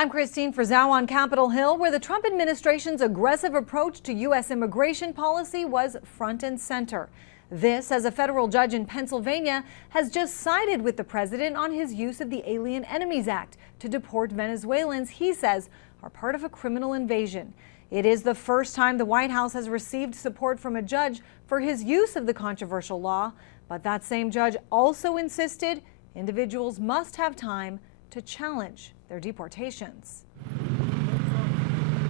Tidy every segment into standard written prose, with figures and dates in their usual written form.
I'm Christine Frizzau on Capitol Hill, where the Trump administration's aggressive approach to U.S. immigration policy was front and center. This as a federal judge in Pennsylvania has just sided with the president on his use of the Alien Enemies Act to deport Venezuelans he says are part of a criminal invasion. It is the first time the White House has received support from a judge for his use of the controversial law, but that same judge also insisted individuals must have time to challenge their deportations.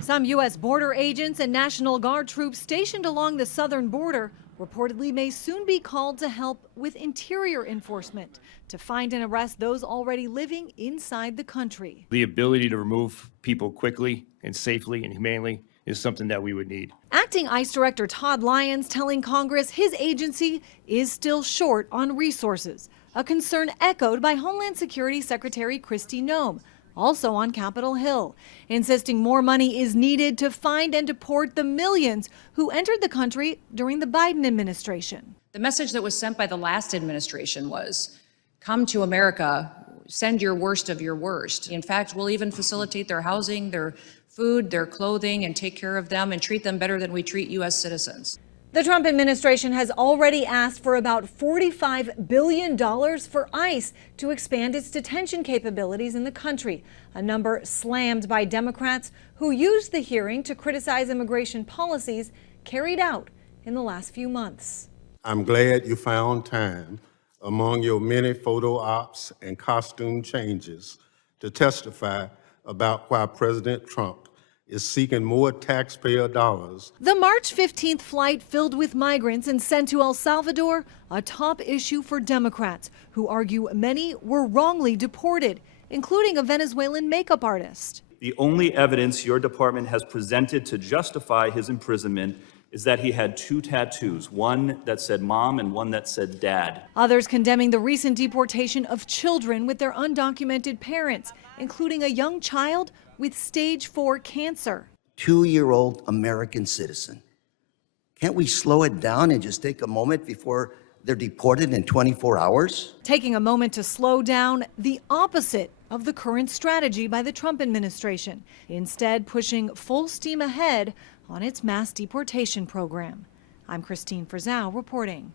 Some U.S. border agents and National Guard troops stationed along the southern border reportedly may soon be called to help with interior enforcement to find and arrest those already living inside the country. The ability to remove people quickly and safely and humanely is something that we would need. Acting ICE Director Todd Lyons telling Congress his agency is still short on resources, a concern echoed by Homeland Security Secretary Kristi Noem, also on Capitol Hill, insisting more money is needed to find and deport the millions who entered the country during the Biden administration. The message that was sent by the last administration was, come to America, send your worst of your worst. In fact, we'll even facilitate their housing, their food, their clothing, and take care of them and treat them better than we treat U.S. citizens. The Trump administration has already asked for about $45 billion for ICE to expand its detention capabilities in the country, a number slammed by Democrats who used the hearing to criticize immigration policies carried out in the last few months. I'm glad you found time among your many photo ops and costume changes to testify about why President Trump is seeking more taxpayer dollars. The March 15th flight filled with migrants and sent to El Salvador, a top issue for Democrats who argue many were wrongly deported, including a Venezuelan makeup artist. The only evidence your department has presented to justify his imprisonment is that he had two tattoos, one that said mom and one that said dad. Others condemning the recent deportation of children with their undocumented parents, including a young child with stage 4 cancer. 2-year-old American citizen. Can't we slow it down and just take a moment before they're deported in 24 hours? Taking a moment to slow down, the opposite of the current strategy by the Trump administration, instead pushing full steam ahead on its mass deportation program. I'm Christine Frizzau reporting.